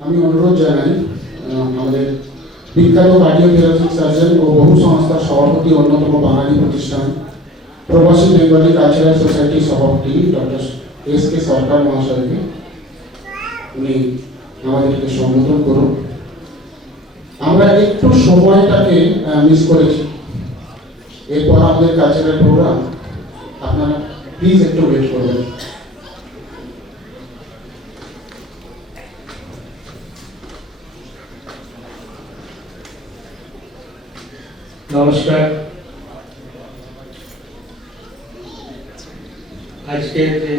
আমি অনুরোধ জানাই আমাদের বিখ্যাত কার্ডিওথোরাসিক সার্জন ও বহু সংস্থার সভাপতি, অন্যতম বাঙালি প্রতিষ্ঠান প্রবাসী বেঙ্গলি কালচারাল সোসাইটির সভাপতি ডক্টর এস.কে. সরকার মহাশয়কে উনি আমাদেরকে সম্বোধন করুন। আমরা একটু সময়টাকে মিস করেছি, এরপর আমাদের কালচারাল প্রোগ্রাম, আপনারা প্লিজ একটু ওয়েট করবেন। নমস্কার। আজকের যে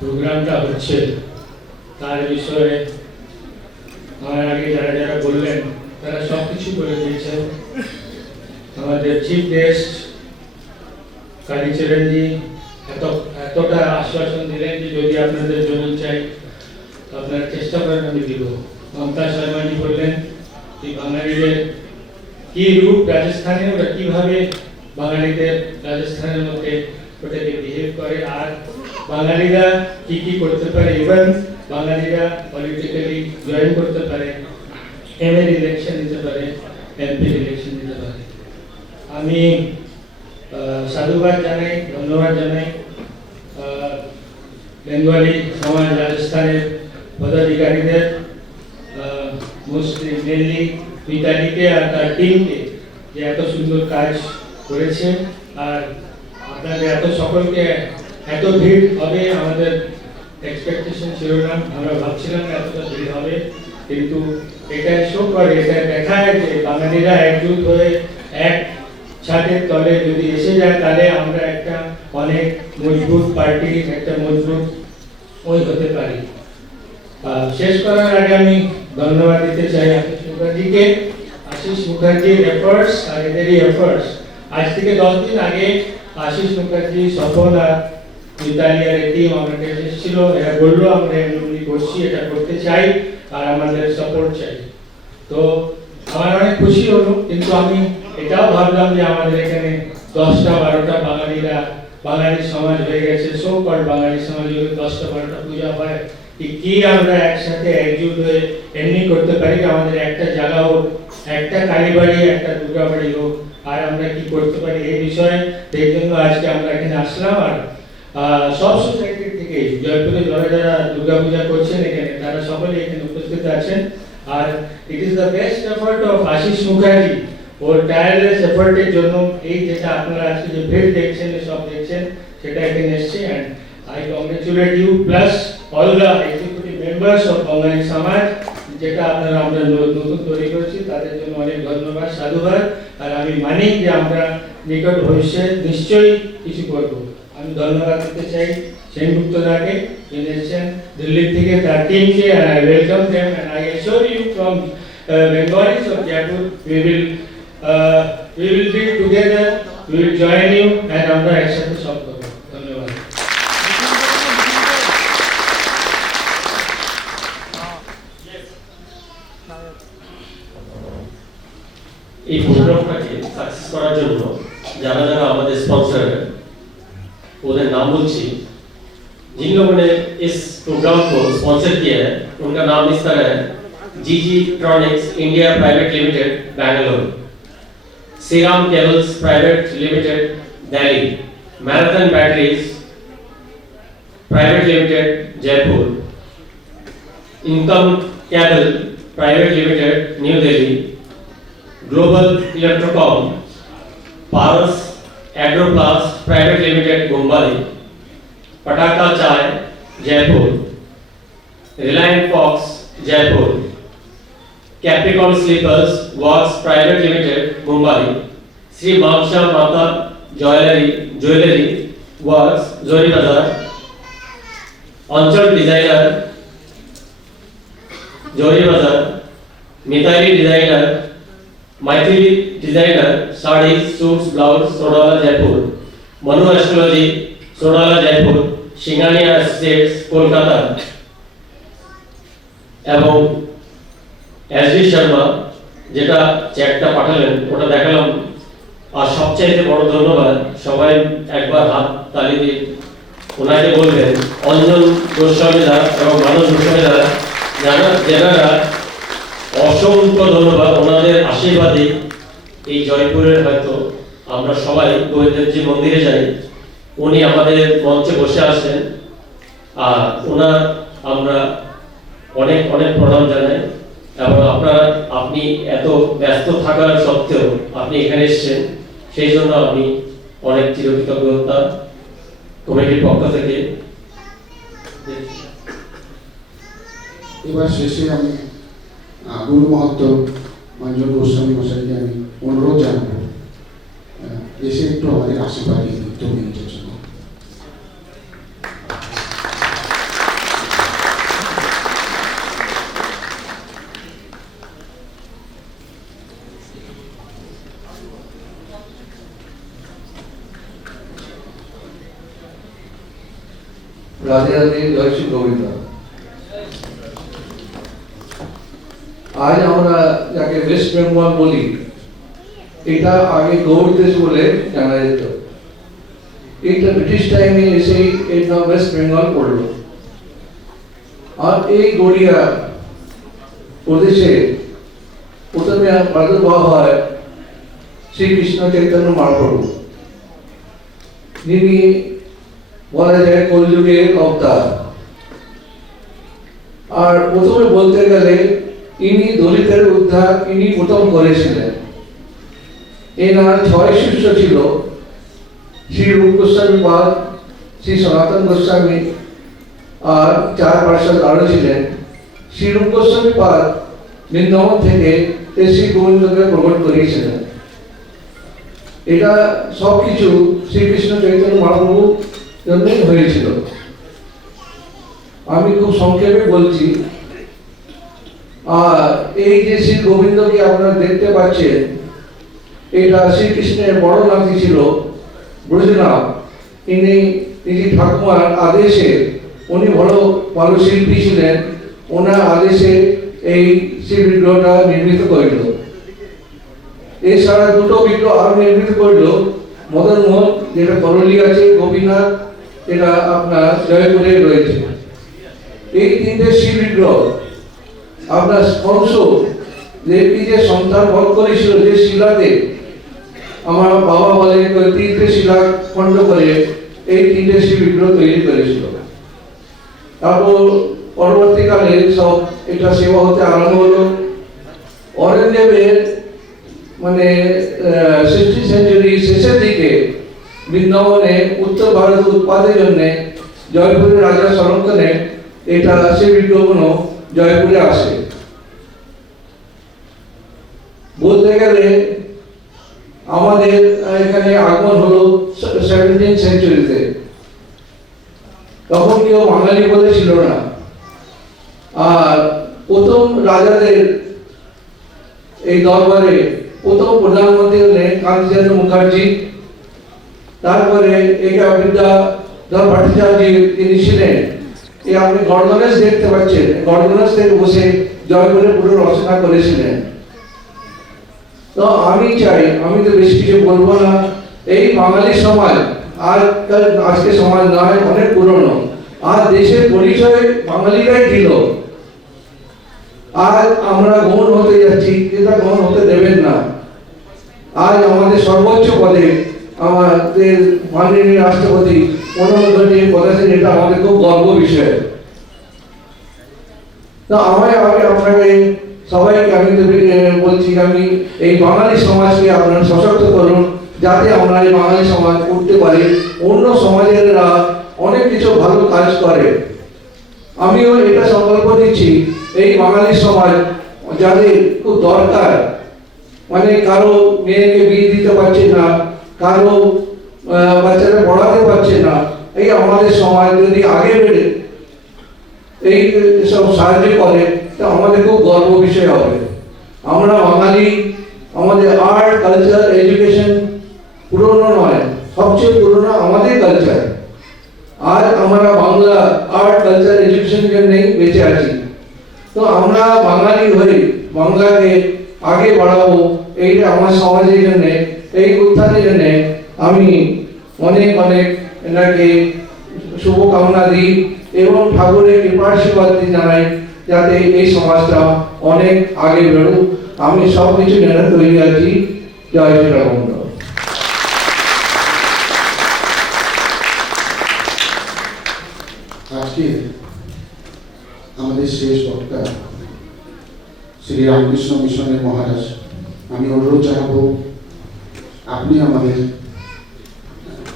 প্রোগ্রামটা হচ্ছে তার বিষয়ে আমার আগে যারা যারা বললেন তারা সবকিছু বলে দিয়েছেন। আমাদের চিফ গেস্ট কালীচরণজি এতটা আশ্বাসন দিলেন যে যদি আপনাদের জমি চাই আপনারা চেষ্টা করেন আমি দিব। মমতা শর্মাজি বললেন যে বাঙালিদের কি রূপ রাজস্থানে, ওরা কিভাবে বাঙালিদের রাজস্থানের মধ্যে ওটাকে বিহেভ করে, আর বাঙালিরা কি কি করতে পারে, ইভেন বাঙালিরা পলিটিক্যালি জয়েন করতে পারে, এমএল ইলেকশন দিতে পারে, এমপি ইলেকশন দিতে পারে। আমি সাধুবাদ জানাই, ধন্যবাদ জানাই বেঙ্গলি সমাজ রাজস্থানের পদাধিকারীদের, মোস্টলি মেনলি মিতালিকে আর তার টিমকে যে এত সুন্দর কাজ করেছে। আর আপনাদের এত সকলকে, এত ভিড় হবে আমাদের এক্সপেকটেশন ছিল না, আমরা ভাবছিলাম না এতটা ভিড় হবে, কিন্তু এটা শো করে, এটা দেখায় যে বাঙালিরা একজুট হয়ে এক ছাদের তলে যদি এসে যায় তাহলে আমরা একটা অনেক মজবুত পার্টি, একটা মজবুত ওই হতে পারি। শেষ করার আগে আমি ধন্যবাদ দিতে চাই আশিস মুখার্জিকে। আশিস মুখার্জির এফর্টস আর এদেরই এফর্টস, আজ থেকে 10 দিন আগে আশিস মুখার্জি, সফল আর মিতালি আর টিম আমার কাছে এসেছিল, এরা বললো আমরা এমনি করছি, এটা করতে চাই আর আমাদের সাপোর্ট চাই। তো আমার অনেক খুশি হলো, কিন্তু আমি এটাও ভাবলাম যে আমাদের এখানে 10টা-12টা বাঙালি সমাজ হয়ে গেছে, সো কল বাঙালি সমাজ, 10টা-12টা পূজা হয়, কি আমরা একসাথে একজুট হয়ে এমনি করতে পারি, আমাদের একটা জায়গা হোক, একটা কালীবাড়ি, একটা দুর্গাবাড়ি হোক, আর আমরা কি করতে পারি এই বিষয়ে। সেই জন্য আজকে আমরা এখানে আসলাম। আর সব সোসাইটির থেকে জয়পুরে যারা যারা দুর্গা পূজা করছেন এখানে, তারা সকলে এখানে উপস্থিত আছেন। আর it is the best effort of Ashish Mukherjee, ওর টায়ারলেস এফর্টের জন্য এই যেটা আপনারা আজকে যে ভিড় দেখছেন, সব দেখছেন, সেটা এখানে এসছে। And I congratulate you plus all the executive members of Bengali Samaj, যেটা আপনারা আমরা নতুন তৈরি করেছি, তাদের জন্য অনেক ধন্যবাদ, সাধুবাদ। আর আমি মানি যে আমরা নিকট ভবিষ্যতে নিশ্চয়ই কিছু করব। আমি ধন্যবাদ দিতে চাই সেনগুপ্ত দাকে, যিনি এসেছেন দিল্লি থেকে, তার টিমকে, and I welcome them and I assure you from Bengalis of Jaipur we will be together, we will join you and আমরা একসাথে সব করব। ধন্যবাদ। এই প্রোগ্রামটাকে সাকসেস করার জন্য যারা যারা আমাদের स्पॉन्सर उधर नाम बोलছি, जिन लोगों ने इस प्रोग्राम को स्पॉन्सर किया है उनका नाम इस तरह है: G G tronics India private limited Bengaluru, Shriram cables private limited Delhi, marathon batteries private limited Jaipur, income cable private limited new Delhi, global electrocom, Paras agroplast private limited Mumbai, Pataka Chai Jaipur, Reliance fox Jaipur, capricorn sleepers works private limited Mumbai, Shri Mamsha Mata jewellery works Johari Bazaar, Anchal designer Johari Bazaar, Mitali designer, Maithili designer sari suits blouse Sodala Jaipur, Manu astrology Sodala Jaipur, Singhania estates Kolkata এবং SD Sharma যেটা চ্যাটটা পাঠালেন ওটা দেখালাম। আর সবচেয়ে বড় ধন্যবাদ, সবাই একবার হাত তালি দিয়ে ওনাকে বলবেন, অঞ্জন গোস্বামী দা এবং মানস গোস্বামী দা যেনারা অসংখ্য ধন্যবাদ, ওনাদের আশীর্বাদে এই জয়পুরের হয়তো আমরা সবাই গোবিন্দজি মন্দিরে যাই, উনি আমাদের মঞ্চে বসে আছেন, আর ওনার আমরা অনেক অনেক প্রণাম জানাই। এবং আপনি এত ব্যস্ত থাকার সত্ত্বেও আপনি এখানে এসেছেন, সেই জন্য আমি অনেক চিরকৃতজ্ঞতা কমিটির পক্ষ থেকে। এবার শেষে আমি গুরু মহন্ত মঞ্জুর গোস্বামী মশাইকে আমি অনুরোধ জানাবো এসে একটু আমাদের আশীর্বাদ দিয়ে দিতে মিনিটের জন্য। রাধে রাধে, জয় শ্রী গোবিন্দ। আজ আমরা যাকে ওয়েস্ট বেঙ্গল বলি, এটা আগে গৌড় দেশ বলে জানা যেত। এটা ব্রিটিশ টাইমে এসেই এর নাম ওয়েস্ট বেঙ্গল পড়ল। আর এই গড়িয়া প্রদেশে প্রথমে প্রাদুর্ভাব হয় শ্রীকৃষ্ণ চৈতন্য মহাপ্রভু, যিনি বলা যায় কলিযুগের অবতার। আর প্রথমে বলতে গেলে ইনি দলিতের উদ্ধার ইনি প্রথম করেছিলেন। এনার 6 শিষ্য ছিল, শ্রী রূপ গোস্বামী পাদ, শ্রী সনাতন গোস্বামী, আর 4 পার্ষদ আরো ছিলেন। শ্রী রূপ গোস্বামী পাদ বৃন্দাবন থেকে শ্রী গোবিন্দকে প্রকট করিয়েছিলেন। এটা সবকিছু শ্রীকৃষ্ণ চৈতন্য মহাপ্রভু জন্যই হয়েছিল। আমি খুব সংক্ষেপে বলছি। আর এই যে শ্রী গোবিন্দকে আপনারা দেখতে পাচ্ছেন, এটা শ্রীকৃষ্ণের বড় নাতি ছিল ব্রজনাথ। ইনি ঠাকুমার আদেশে, উনি ভালো শিল্পী ছিলেন, ওনার আদেশে এই শ্রী বিগ্রহটা নির্মিত করিল। এছাড়া 2টো বিগ্রহ আর নির্মিত করিল, মদন মোহন যেটা করলি আছে, গোপীনাথ এটা আপনার জয়পুরে রয়েছে। এই 3টে শ্রী বিগ্রহ আপনার কংস দেবী যে সন্তান বধ করেছিল, যে শিলাতে আমার বাবা বলে 3টে শিলা খণ্ড করে এই 3টে শ্রী বিগ্রহ তৈরি করেছিল। তারপর পরবর্তীকালে সব এটা সেবা হতে আরম্ভ হলো। অরণ্যদেবের মানে 16th সেঞ্চুরি শেষের দিকে বৃন্দাবনে উত্তর ভারত উৎপাদের জন্য জয়পুরের রাজা সরঙ্গনে এটা সেই বিগ্রহগুলো জয়পুরে আসে। বলতে গেলে আমাদের এখানে আগমন হলো 17th সেঞ্চুরিতে। তখন কেউ বাঙালি বলে ছিল না। আর প্রথম রাজাদের এই দরবারে প্রথম প্রধানমন্ত্রী হলেন কান্তিচন্দ্র মুখার্জি। তারপরে একা বিদ্যাধর ভট্টাচার্য তিনি ছিলেন। এই আপনি গড়গণেশ দেখতে পাচ্ছেন, গড়গণেশ থেকে বসে জয়পুরে পুরো রচনা করেছিলেন। তো আমি চাই, আমি তো বেশি কিছু বলবো না। এই বাঙালি সমাজ আর আজকে সমাজ নয়, অনেক পুরনো। আর দেশের পরিচয় বাঙালিরাই দিল। আজ আমরা গৌণ হতে যাচ্ছি, এটা গৌণ হতে দেবেন না। আজ আমাদের সর্বোচ্চ পদে আমাদের মাননীয় রাষ্ট্রপতি প্রণব বলেছেন, এটা আমাদের খুব গর্ব বিষয়। তো আপনাকে সবাইকে আমি বলছি, আমি এই বাঙালি সমাজকে আপনারা সশক্ত করুন, যাতে আমরা এই বাঙালি সমাজ উঠতে পারি। অন্য সমাজেরা অনেক কিছু ভালো কাজ করে, আমিও এটা সংকল্প দিচ্ছি এই বাঙালি সমাজ যাদের খুব দরকার, মানে কারো মেয়েকে বিয়ে দিতে পারছে না, কারো বাচ্চারা পড়াতে পারছে না, এই আমাদের সমাজ যদি আগে বেড়ে এই সব সাহায্য করে তো আমাদের খুব গর্ব বিষয় হবে। আমরা বাঙালি, আমাদের আর্ট কালচার এডুকেশন পুরনো নয়, সবচেয়ে পুরনো আমাদের কালচার। আজ আমরা বাংলা আর্ট কালচার এডুকেশনের জন্যই বেঁচে আছি। তো আমরা বাঙালি হয়ে বাংলাকে আগে বাড়াবো, এইটা আমার সমাজের জন্য, এই উত্থানের জন্য আমি অনেক অনেক এনাকে শুভকামনা দিই এবং ঠাকুরের কৃপাশীর্বাদ জানাই যাতে এই সমাজটা অনেক আগে বেরোক। আমি সব কিছু জন্য তৈরি আছি। জয় শ্রীরামচন্দ্র। আজকে আমাদের শেষ বক্তা শ্রী রামকৃষ্ণ মিশনের মহারাজ, আমি অনুরোধ জানাবো আপনি আমাদের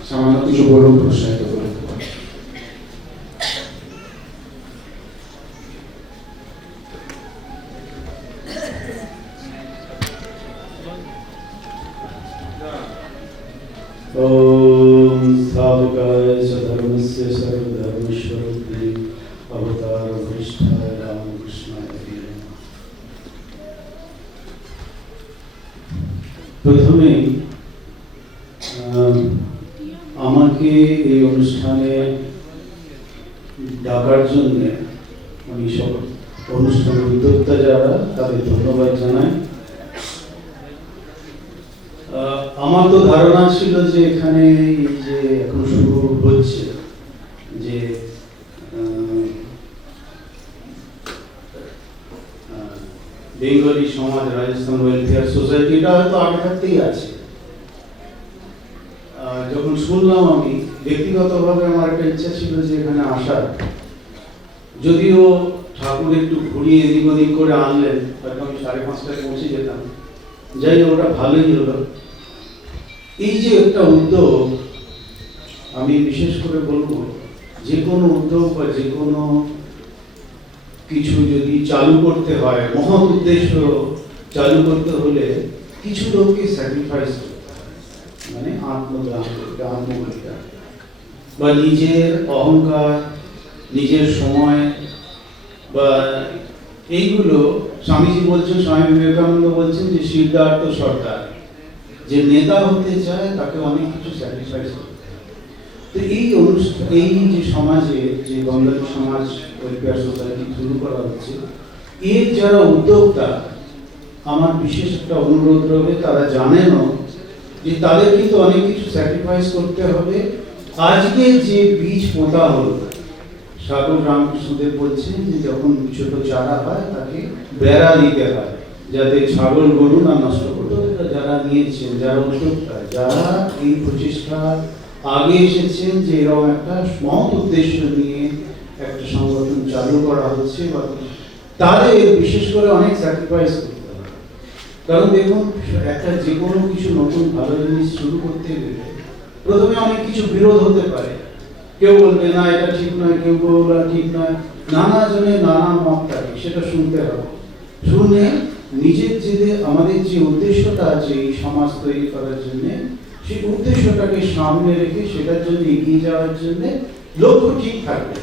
সামান্য কিছু বলুন, প্রোৎসাহিত করুন। ओम स्थापकाय च धर्मस्य सर्वधर्मस्वरूपिणे अवतार वरिष्ठाय रामकृष्णाय नमः। প্রথমে আমাকে এই অনুষ্ঠানে ডাকার জন্য আমি সব অনুষ্ঠানের উদ্যোক্তা যারা তাদের ধন্যবাদ জানাই। আমার তো ধারণা ছিল যে এখানে এই যে এখন শুরু হচ্ছে যে বেঙ্গলি সমাজ রাজস্থান ওয়েলফেয়ার সোসাইটি, এটা হয়তো আগে থাকতেই আছে। যখন শুনলাম আমি ব্যক্তিগতভাবে আমার একটা ইচ্ছা ছিল যে এখানে আসার, যদিও ঠাকুর একটু ঘুরিয়ে এদিক ওদিক করে আনলেন, হয়তো আমি 5:30টায় পৌঁছে যেতাম। যাই হোক, ওটা ভালোই হলো। এই যে একটা উদ্যোগ, আমি বিশেষ করে বলবো যে কোনো উদ্যোগ বা যে কোনো কিছু যদি চালু করতে হয়, মহৎ উদ্দেশ্য চালু করতে হলে কিছু লোককে স্যাক্রিফাইস করতে হয়, মানে আত্মদান করতে, আত্মবলিদান, বা নিজের অহংকার, নিজের সময়, বা এইগুলো স্বামীজি বলছেন, স্বামী বিবেকানন্দ বলছেন যে সিদ্ধার্থ সরকার যে নেতা হতে চায় তাকে অনেক কিছু স্যাক্রিফাইস করতে হয়। তো এই অনুষ্ঠান, এই যে সমাজে যে বাঙালি সমাজ ওয়েলফেয়ার সোসাইটি শুরু করা হচ্ছে, এর যারা উদ্যোক্তা, আমার বিশেষ একটা অনুরোধ রবে, তারা জানেনও যে তাদের কিন্তু অনেক কিছু স্যাক্রিফাইস করতে হবে। আজকে যে বীজ পোঁতা হলো, সাধু রামকৃষ্ণদেব বলছেন যে যখন ছোট চারা হয় তাকে বেড়া দিতে হয় যাতে ছাগল গরু না নষ্ট করতে। যারা নিয়েছেন, যারা উদ্যোক্তা, যারা এই প্রচেষ্টা আগে এসেছেন যে এরকম একটা মহৎ উদ্দেশ্য নিয়ে একটা সংগঠন চালু করা হচ্ছে, বা তাদের বিশেষ করে অনেক স্যাক্রিফাইস করতে হবে। কারণ দেখুন, একটা যে কোনো কিছু নতুন ভালো জিনিস শুরু করতে গেলে প্রথমে অনেক কিছু বিরোধ হতে পারে। কেউ বলবে না এটা ঠিক নয়, কেউ বলবে ঠিক নয়, নানা জনের নানা মত থাকে, সেটা শুনতে হবে। শুনে নিজের যে আমাদের যে উদ্দেশ্যটা আছে এই সমাজ তৈরি করার জন্য, সেই উদ্দেশ্যটাকে সামনে রেখে সেটার জন্য এগিয়ে যাওয়ার জন্য লক্ষ্য ঠিক থাকবে।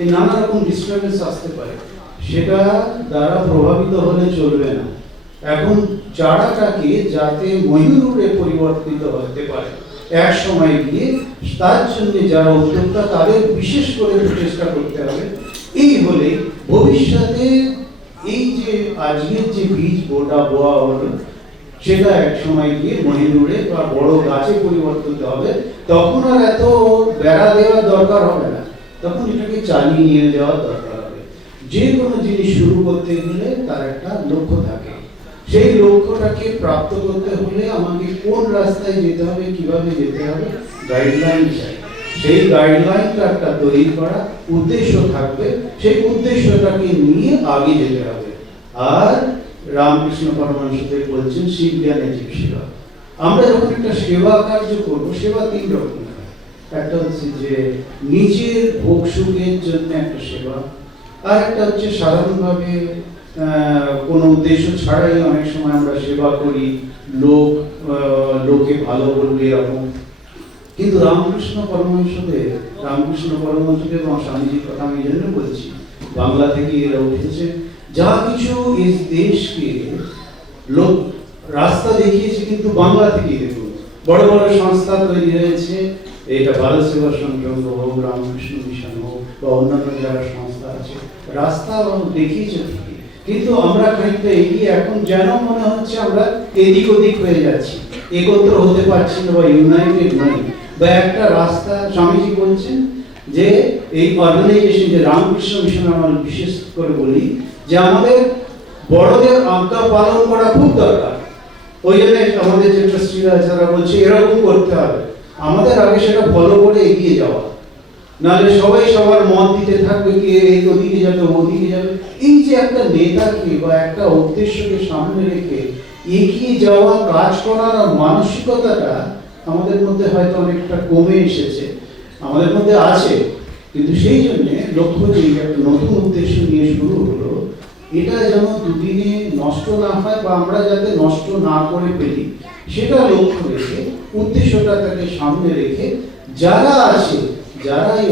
এই নানা রকম ডিস্টারবেন্স আসতে পারে, সেটা দ্বারা প্রভাবিত হলে চলবে না। এখন চারাটাকে যাতে ময়ূরে পরিবর্তিত হতে পারে এক সময় গিয়ে, তার জন্য যারা উদ্যোক্তা তাদের বিশেষ করে চেষ্টা করতে হবে। এই হলে ভবিষ্যতে এই যে আজকের যে বীজ বোটা বোয়া হলো, সেটা এক সময় গিয়ে মহিনুরে বা বড় গাছে পরিবর্তিত হবে। তখন আর এত বেড়া দেওয়ার দরকার হবে না, তখন এটাকে চালিয়ে নিয়ে যাওয়ার দরকার হবে। যে কোনো জিনিস শুরু করতে গেলে তার একটা লক্ষ্য থাকে, সেই লক্ষ্যটাকে প্রাপ্ত করতে হলে আমাকে কোন রাস্তায় যেতে হবে, কিভাবে যেতে হবে, গাইডলাইন চাই। সেই গাইডলাইনটা একটা তৈরি করা, উদ্দেশ্য থাকবে, সেই উদ্দেশ্যটাকে নিয়ে আগে যেতে হবে। আর রামকৃষ্ণ পরমহংসদেব বলছেন শিব জ্ঞানে জীব সেবা। আমরা যখন একটা সেবা কার্য করবো, সেবা 3 রকম হয়। একটা হচ্ছে যে নিজের ভোগ সুখের জন্য একটা সেবা, আর একটা হচ্ছে সাধারণভাবে কোনো উদ্দেশ্য ছাড়াই অনেক সময় আমরা সেবা করি, লোকে ভালো বলবে এরকম। কিন্তু রামকৃষ্ণ পরমহংসদেব এবং স্বামীজির কথা আমি জন্য বলছি, বাংলা থেকে এরা উঠেছে। যা কিছু এই দেশকে লোক রাস্তা দেখিয়েছে কিন্তু বাংলা থেকেই। দেখুন, বড় বড় সংস্থা তৈরি হয়েছে, এটা ভারত সেবা সংঘ হোক, রামকৃষ্ণ মিশন হোক, বা অন্যান্য যারা সংস্থা আছে, রাস্তা দেখিয়েছে ঠিকই। কিন্তু আমরা খানিকটা এগিয়ে, এখন যেন মনে হচ্ছে আমরা এদিক ওদিক হয়ে যাচ্ছি, একত্র হতে পারছি না, বা ইউনাইটেড নই, বা একটা রাস্তা। স্বামীজি বলছেন যে এই অর্গানাইজেশন যে রামকৃষ্ণ মিশন আমরা বিশেষ করে বলি যে আমাদের বড়দের আজ্ঞা পালন করা খুব দরকার। ওই জন্য আমাদের যে ট্রাস্টিরা যারা বলছে এরকম করতে হবে, আমাদের আগে সেটা ফলো করে এগিয়ে যাওয়া, নাহলে সবাই সবার মত দিতে থাকবে কি এই ওদিকে যাবে ওদিকে যাবে। এই যে একটা নেতাকে বা একটা উদ্দেশ্যকে সামনে রেখে এগিয়ে যাওয়া, কাজ করার মানসিকতাটা আমাদের মধ্যে হয়তো অনেকটা কমে এসেছে, আমাদের মধ্যে আছে, কিন্তু সেই জন্য লক্ষ্য যে একটা নতুন উদ্দেশ্য নিয়ে শুরু হলো, এটা যেন দুদিনে নষ্ট না হয় বা আমরা যাতে নষ্ট না করে ফেলি সেটা লক্ষ্য রেখে উদ্দেশ্যটাকে সামনে রেখে যারা আছে, যারা এই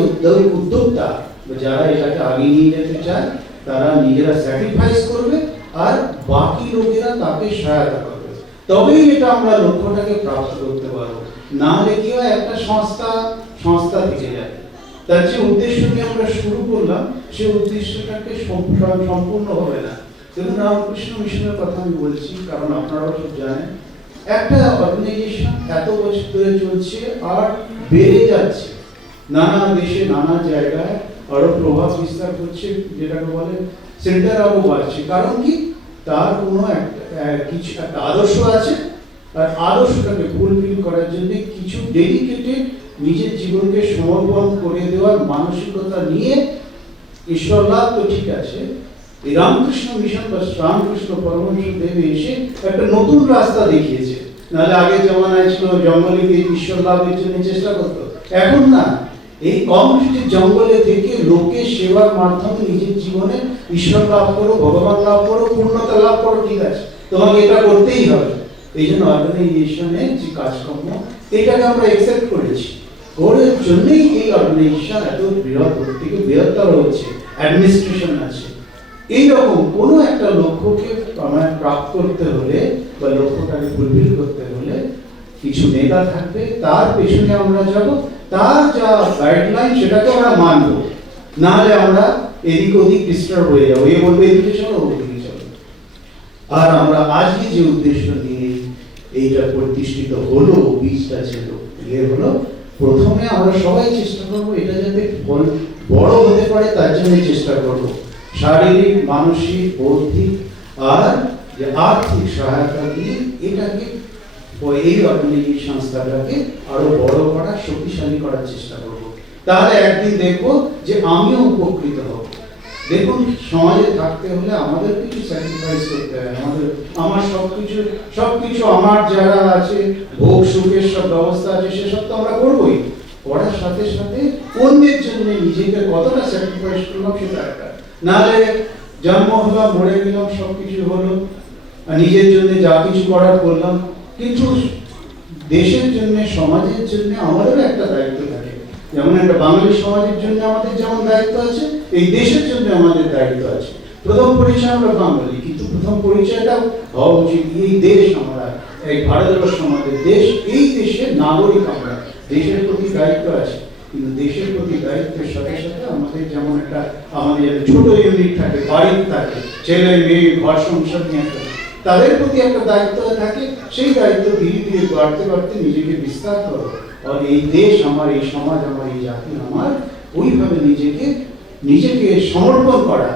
উদ্যোক্তা বা যারা এটাকে আগে নিয়ে যেতে চায় তারা নিজেরা স্যাক্রিফাইস করবে আর বাকি লোকেরা তাকে সহায়তা করবে, তবেই এটা আমরা লক্ষ্যটাকে প্রাপ্ত করতে পারবো। না হলে কি হয়, একটা সংস্থা থেকে যাবে। তার যে উদ্দেশ্য নিয়ে আমরা শুরু করলাম সেই উদ্দেশ্যটাকে সম্পূর্ণ হবে না। দেখুন রামকৃষ্ণ মিশনের কথা আমি বলছি কারণ আপনারাও সব জানেন, একটা অর্গানাইজেশন এত বছর ধরে চলছে আর বেড়ে যাচ্ছে, নানা দেশে নানা জায়গায় আরো প্রভাব বিস্তার করছে, যেটাকে বলে সেন্টার আরো বাড়ছে। কারণ কি, তার কোনো কিছু একটা আদর্শ আছে, আর আদর্শটাকে ফুলফিল করার জন্য কিছু ডেডিকেটেড নিজের জীবনকে সমর্পণ করে দেওয়ার মানসিকতা নিয়ে ঈশ্বর লাভ তো ঠিক আছে, এই রামকৃষ্ণ মিশন বা রামকৃষ্ণ পরমহংস দেব এসে একটা নতুন রাস্তা দেখিয়েছে। নাহলে আগে জমানায় ছিল জঙ্গলে গিয়ে ঈশ্বর লাভের জন্য চেষ্টা করতো, এখন না, এই কমিউনিটির জঙ্গলে থেকে লোকের সেবার মাধ্যমে নিজের জীবনে ঈশ্বর লাভ করো, ভগবান লাভ করো, পূর্ণতা লাভ করো, ঠিক আছে, তোমাকে এটা করতেই হবে। এই জন্য অর্গানাইজেশনের যে কাজকর্ম এটাকে আমরা অ্যাকসেপ্ট করেছি, ওর জন্যই এই অর্গানাইজেশন এত থেকে বৃহত্তর হচ্ছে, অ্যাডমিনিস্ট্রেশন আছে। এইরকম কোনো একটা লক্ষ্যকে আমরা প্রাপ্ত করতে হলে বা লক্ষ্যটাকে ফুলফিল করতে হলে কিছু নেতা থাকবে, তার পেছনে আমরা যাব, তার যা গাইডলাইন সেটাকে আমরা মানব, না হলে আমরা এদিক ওদিক ডিস্টার্ব হয়ে যাবো, এ বলবে এদিকে চলো ওদিকে চলো। আর আমরা আজকে যে উদ্দেশ্য নিয়ে এইটা প্রতিষ্ঠিত হলো, বীজটা ছিল হলো, প্রথমে আমরা সবাই চেষ্টা করবো এটা যাতে বড় হতে পারে তার জন্য চেষ্টা করব, শারীরিক, মানসিক, বৌদ্ধিক আর যে আর্থিক সহায়তা দিয়ে এটাকে এই অর্গানাইজেশন সংস্থাটাকে আরো বড় করা, শক্তিশালী করার চেষ্টা করব। তাহলে একদিন দেখবো যে আমিও উপকৃত হব। দেখুন, সমাজে থাকতে হলে আমাদের কিছু স্যাক্রিফাইস করতে হয়, আমার সবকিছু আমার যারা আছে, ভোগ সুখের সব ব্যবস্থা আছে সেসব তো আমরা করবোই, করার সাথে সাথে অন্যের জন্য নিজেকে কতটা স্যাক্রিফাইস করলাম সেটা একটা, নাহলে জন্ম হলাম, মরে গেলাম, সবকিছু হলো, নিজের জন্য যা কিছু করার করলাম, কিন্তু দেশের জন্য, সমাজের জন্য আমাদেরও একটা দায়িত্ব থাকে। যেমন একটা বাঙালি সমাজের জন্য আমাদের যেমন দায়িত্ব আছে, এই দেশের জন্য আমাদের দায়িত্ব আছে। প্রথম পরিচয় আমরা বাঙালি, কিন্তু প্রথম পরিচয়টা হওয়া উচিত এই দেশ, আমরা এই ভারতবর্ষ আমাদের দেশ, এই দেশের নাগরিক আমরা, দেশের প্রতি দায়িত্ব আছে। কিন্তু দেশের প্রতি দায়িত্বের সাথে সাথে আমাদের যেমন একটা আমাদের ছোট ইউনিট থাকে, বাড়ি থাকে, ছেলে মেয়ে, ঘর সংসার নিয়ে থাকে, তাদের প্রতি একটা দায়িত্ব থাকে। সেই দায়িত্ব ধীরে ধীরে বাড়তে বাড়তে নিজেকে বিস্তার করো, আর এই দেশ আমার, এই সমাজ আমার, এই জাতি আমার, ওইভাবে নিজেকে সমর্পণ করা,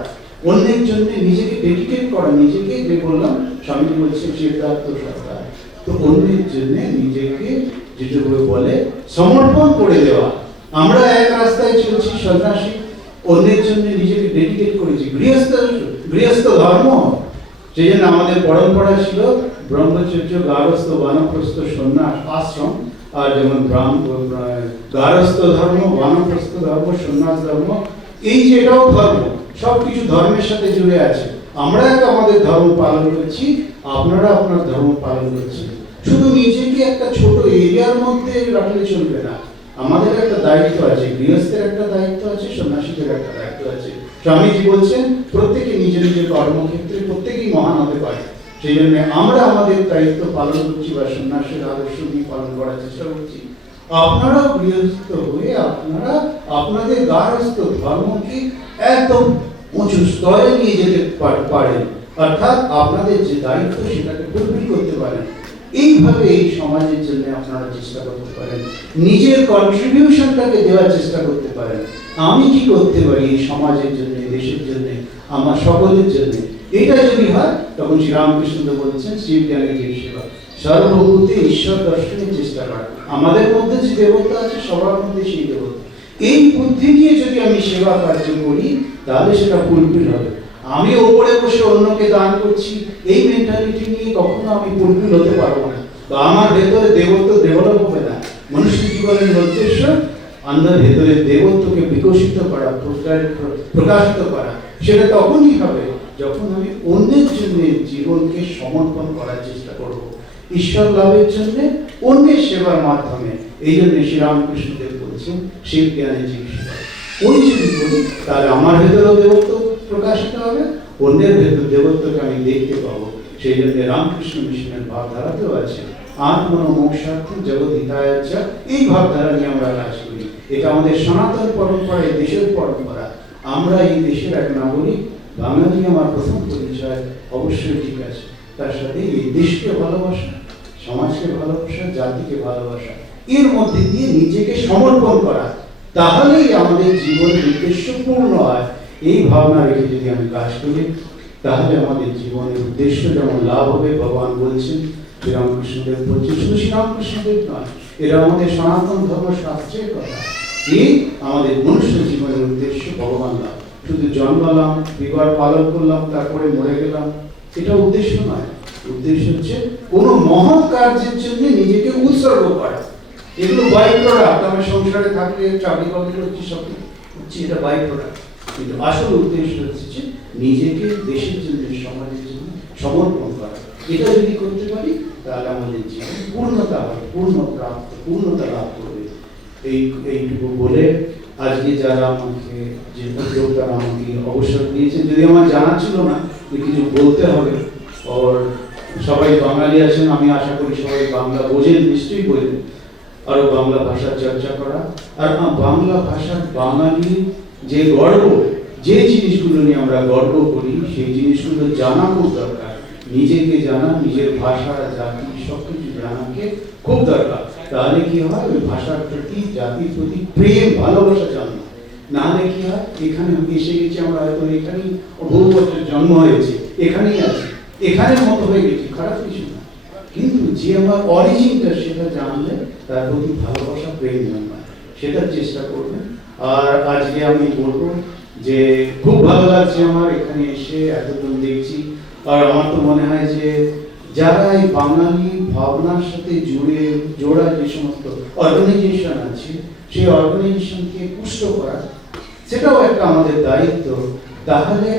অন্যের জন্য নিজেকে ডেডিকেট করা, নিজেকে যে বললাম স্বামী বলছেন আত্মসত্তা, তো অন্যের জন্য নিজেকে যেটুকু বলে সমর্পণ করে দেওয়া। আমরা এক রাস্তায় চলছি সন্ন্যাসী, অন্যের জন্য নিজেকে ডেডিকেট করেছি গৃহস্থ ধর্ম। সেই জন্য আমাদের পরম্পরা ছিল ব্রহ্মচর্য, গারস্থ, বানপ্রস্থ, সন্ন্যাস আশ্রম। আর যেমন গারস্থ ধর্ম, বানপ্রস্থ ধর্ম, সন্ন্যাস ধর্ম, এই যে এটাও ধর্ম, সবকিছু ধর্মের সাথে জুড়ে আছে। আমরা আমাদের ধর্ম পালন করছি, আপনারা আপনার ধর্ম পালন করছেন। শুধু নিজেকে একটা ছোট এরিয়ার মধ্যে রাখলে চলবে না, আমাদের একটা দায়িত্ব আছে, গৃহস্থের একটা দায়িত্ব আছে, সন্ন্যাসীদের একটা দায়িত্ব আছে। স্বামীজি বলছেন প্রত্যেকে নিজের নিজের কর্মক্ষেত্রে প্রত্যেকেই মহান হতে পারে। সেই জন্য আমরা আমাদের দায়িত্ব পালন করছি বা সন্ন্যাসের আদর্শ নিয়ে পালন করার চেষ্টা করছি। আপনারাও গৃহস্থ হয়ে আপনারা আপনাদের গার্হস্থ ধর্মকে একদম উঁচু স্তরে নিয়ে যেতে পারেন, অর্থাৎ আপনাদের যে দায়িত্ব সেটাকে ফুলফিল করতে পারেন। এইভাবে এই সমাজের জন্য আপনারা চেষ্টা করতে পারেন, নিজের কন্ট্রিবিউশনটাকে দেওয়ার চেষ্টা করতে পারেন। আমি কি করতে পারি এই সমাজের জন্য, দেশের জন্য, আমার সকলের জন্য। এটা যদি হয় তখন শ্রীরামকৃষ্ণ বলছেন শিবজ্ঞানী জীব সেবা, সর্বভূতে ঈশ্বর দর্শনের চেষ্টা করা। আমাদের মধ্যে যে দেবতা আছে সবার মধ্যে সেই দেবতা। এই বুদ্ধি নিয়ে যদি আমি সেবা কার্য করি তাহলে সেটা ফুলফিল হবে। আমি ওপরে বসে অন্যকে দান করছি এই মেন্টালিটি নিয়ে কখনো আমি ফুলফিল হতে পারবো না, বা আমার ভেতরে দেবত্ব ডেভেলপ হবে না। মনুষ্য জীবনের উদ্দেশ্য আমাদের ভেতরে দেবত্বকে বিকশিত করা, প্রকাশিত করা। সেটা তখনই হবে যখন আমি অন্যের জন্য জীবনকে সমর্পণ করার চেষ্টা করব, ঈশ্বর লাভের জন্য অন্যের সেবার মাধ্যমে। এই জন্য শ্রীরামকৃষ্ণদেব বলছেন শিব জ্ঞানে জীব সেবা। ওই যদি করি তাহলে আমার ভেতরেও দেবত্ব প্রকাশিত হবে, অন্যের ভেতর দেবত্বকে আমি দেখতে পাবো। সেই জন্য রামকৃষ্ণ মিশনের ভাবধারাতেও আছে আত্মন মোক্ষার্থ জগৎ হিতায়চ, এই ভাবধারা নিয়ে আমরা কাজ করি। এটা আমাদের সনাতন পরম্পরা, এই দেশের পরম্পরা। আমরা এই দেশের এক নাগরিক, বাঙালি আমার প্রথম পরিচয়, অবশ্যই ঠিক আছে। তার সাথে এই দেশকে ভালোবাসা, সমাজকে ভালোবাসা, জাতিকে ভালোবাসা, এর মধ্যে দিয়ে নিজেকে সমর্পণ করা, তাহলেই আমাদের জীবনের উদ্দেশ্য পূর্ণ হয়। এই ভাবনা রেখে যদি আমি কাজ করি তাহলে আমাদের জীবনের উদ্দেশ্য যেমন লাভ হবে। ভগবান বলছেন, শ্রীরামকৃষ্ণদেব বলছেন, শুধু শ্রীরামকৃষ্ণদেব নয়, এরা আমাদের সনাতন ধর্মশাস্ত্রের কথা। এই আমাদের মনুষ্য জীবনের উদ্দেশ্য ভগবান লাভ। শুধু জন্মালাম, বিবাহ পালন করলাম, তারপরে মরে গেলাম, এটা উদ্দেশ্য নয়। উদ্দেশ্য হচ্ছে কোনো মহৎ কার্যের জন্য নিজেকে উৎসর্গ করা। এগুলো বাই প্রোডাক্ট। আমি সংসারে থাকলে চাকরি বাকরি করছি, সব হচ্ছে, এটা বাই প্রোডাক্ট। কিন্তু আসল উদ্দেশ্য হচ্ছে নিজেকে দেশের জন্য, সমাজের জন্য সমর্পণ করা। এটা যদি করতে পারি তাহলে আমাদের জীবন পূর্ণতা হবে, পূর্ণতা লাভ করবে। এইটুকু বলে আজকে যারা আমাকে, যে উদ্যোক্তারা আমাকে অবসর দিয়েছেন, যদি আমার জানা ছিল না যে কিছু বলতে হবে, আর সবাই বাঙালি আছেন, আমি আশা করি সবাই বাংলা বোঝেন, নিশ্চয়ই বোঝেন। আরো বাংলা ভাষার চর্চা করা, আর বাংলা ভাষার বাঙালি যে গর্ব, যে জিনিসগুলো নিয়ে আমরা গর্ব করি, সেই জিনিসগুলো জানা খুব দরকার। নিজেকে জানা, নিজের ভাষা, জাতি সবকিছু জানাকে খুব দরকার। তাহলে কি হয়, ওই ভাষার প্রতি, জাতির প্রতি প্রেম, ভালোবাসা জন্ম। না হলে কি হয়, এখানে এসে গেছি আমরা, হয়তো এখানেই বহু বছর জন্ম হয়েছে, এখানেই আছি, এখানের মতো হয়ে গেছি, খারাপ কিছু না। কিন্তু যে আমার অরিজিনটা, সেটা জানলে তার প্রতি ভালোবাসা, প্রেম জন্মায়। সেটার চেষ্টা করবেন। আর আজকে আমি বলবো যে খুব ভালো লাগছে আমার এখানে এসে, এতজন দেখছি। আর আমার তো মনে হয় যে যারা এই বাঙালি ভাবনার সাথে জোড়া যে সমস্ত অর্গানাইজেশন আছে, সেই অর্গানাইজেশনকে পুষ্ট করা, সেটাও একটা আমাদের দায়িত্ব। তাহলে